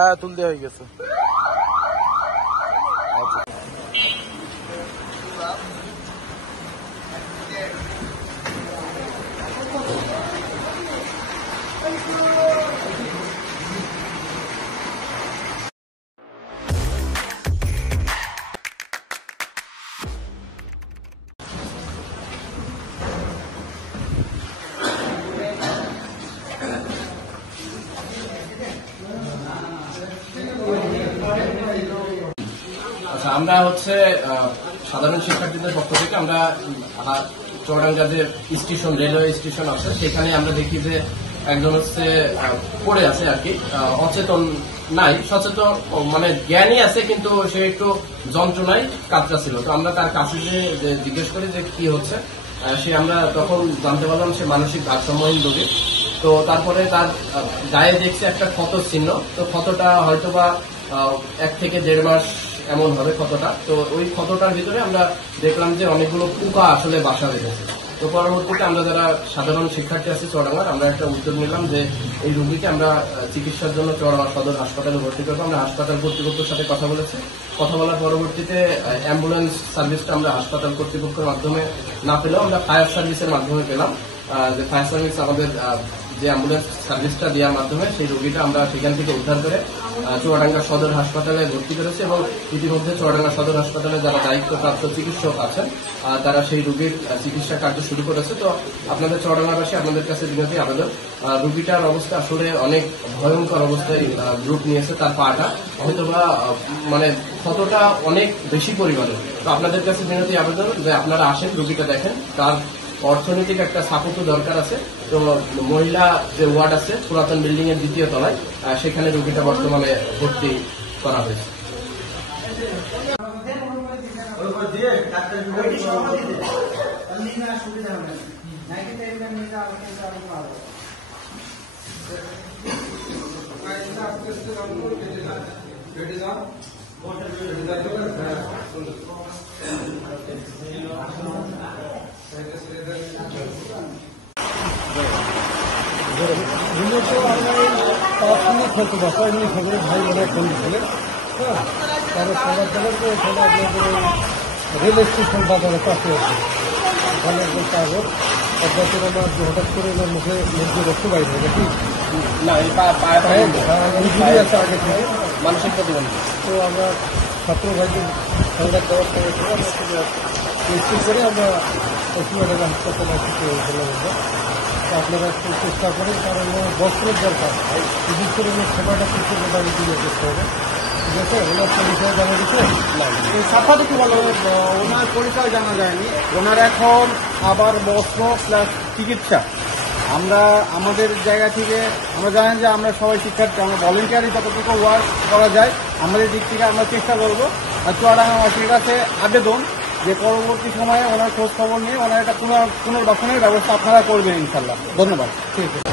হ্যাঁ তুলতে হয়ে গেছে। আচ্ছা, আমরা হচ্ছে সাধারণ শিক্ষার্থীদের পক্ষ থেকে আমরা চুয়াডাঙ্গা যে স্টেশন, রেলওয়ে স্টেশন আছে, সেখানে আমরা দেখি যে একজন হচ্ছে পড়ে আছে আর কি, অচেতন নাই, সচেতন মানে জ্ঞানী আছে, কিন্তু সে একটু যন্ত্রণায় কাতরা ছিল। তো আমরা তার কাছে যে জিজ্ঞেস করি যে কি হচ্ছে, সে আমরা তখন জানতে পারলাম সে মানসিক ভারসাম্যহীন রোগী। তো তারপরে তার গায়ে দেখছে একটা ক্ষত চিহ্ন। তো ক্ষতটা হয়তোবা 1 থেকে 1.5 মাস এমন হবে ক্ষতটা। তো ওই ক্ষতটার ভিতরে আমরা দেখলাম যে অনেকগুলো পোকা আসলে বাসা বেঁধেছে। তো পরবর্তীতে আমরা যারা সাধারণ শিক্ষার্থী আছি চুয়াডাঙ্গার, আমরা একটা উদ্যোগ নিলাম যে এই রোগীকে আমরা চিকিৎসার জন্য চুয়াডাঙ্গা সদর হাসপাতালে ভর্তি করবো। আমরা হাসপাতাল কর্তৃপক্ষের সাথে কথা বলেছি। কথা বলার পরবর্তীতে অ্যাম্বুলেন্স সার্ভিসটা আমরা হাসপাতাল কর্তৃপক্ষের মাধ্যমে না পেলেও আমরা ফায়ার সার্ভিসের মাধ্যমে পেলাম। যে ফায়ার সার্ভিস আমাদের যে অ্যাম্বুলেন্স সার্ভিসটা দেওয়ার মাধ্যমে সেই রোগীটা আমরা সেখান থেকে উদ্ধার করে চুয়াডাঙ্গা সদর হাসপাতালে ভর্তি করেছি, এবং ইতিমধ্যে চুয়াডাঙ্গা সদর হাসপাতালে যারা দায়িত্বপ্রাপ্ত চিকিৎসক আছেন তারা সেই রোগীর চিকিৎসা কার্য শুরু করেছে। তো আপনাদের চুয়াডাঙ্গাবাসী, আপনাদের কাছে বিনতি আবেদন, রোগীটার অবস্থা আসলে অনেক ভয়ঙ্কর অবস্থায় রূপ নিয়েছে। তার পাটা হয়তোবা মানে ক্ষতটা অনেক বেশি পরিমাণে। তো আপনাদের কাছে বিনতি আবেদন যে আপনারা আসেন, রোগীটা দেখেন। তার অর্থনৈতিক একটা সাপোর্টও দরকার আছে। তো মহিলা যে ওয়ার্ড আছে পুরাতন বিল্ডিং এর 2য় তলায়, সেখানে রোগীটা বর্তমানে ভর্তি করা হয়েছে। আমরা খেলতে বসা এমনি খবরে ভাই বোনের কন্ডিশনে, হ্যাঁ, তারা সবার জায়গায় তো এখানে আপনাদের রেল স্টেশন বাজারের পাশে আছে, ওখানে একজন কাগজ একবছর আমার হঠাৎ করে ওনার মুখে রক্ত বাইরে নাকি না, আছে আগে থেকে মানসিক প্রতিবন্ধী। তো আমরা ছাত্র ভাইদের সংবাদ দেওয়ার সঙ্গে করে আমরা পশ্চিমবঙ্গের হাসপাতালে বললাম। আপনারা একটু চেষ্টা করেন, কারণ বস্ত্রের দরকার, বিশেষ করে সেবাটা কিছু মোটামুটি দিয়ে করতে হবে। ঠিক আছে, ওনার পরিচয় জানা গেছে সাফাতে কি বলো, ওনার পরিচয় জানা যায়নি। ওনার এখন আবার বস্ত্র প্লাস চিকিৎসা আমরা আমাদের জায়গা থেকে, আমরা জানেন যে আমরা সবাই শিক্ষার্থী, আমরা ভলেন্টিয়ারি যতটুকু ওয়ার্ক করা যায় আমাদের দিক থেকে আমরা চেষ্টা করবো। আর চুয়াডাঙ্গাবাসীর কাছে আবেদন যে পরবর্তী সময়ে ওনার খোঁজ খবর নিয়ে ওনার একটা পুনর্বাসনের ব্যবস্থা আপনারা করবেন ইনশাল্লাহ। ধন্যবাদ। ঠিক আছে।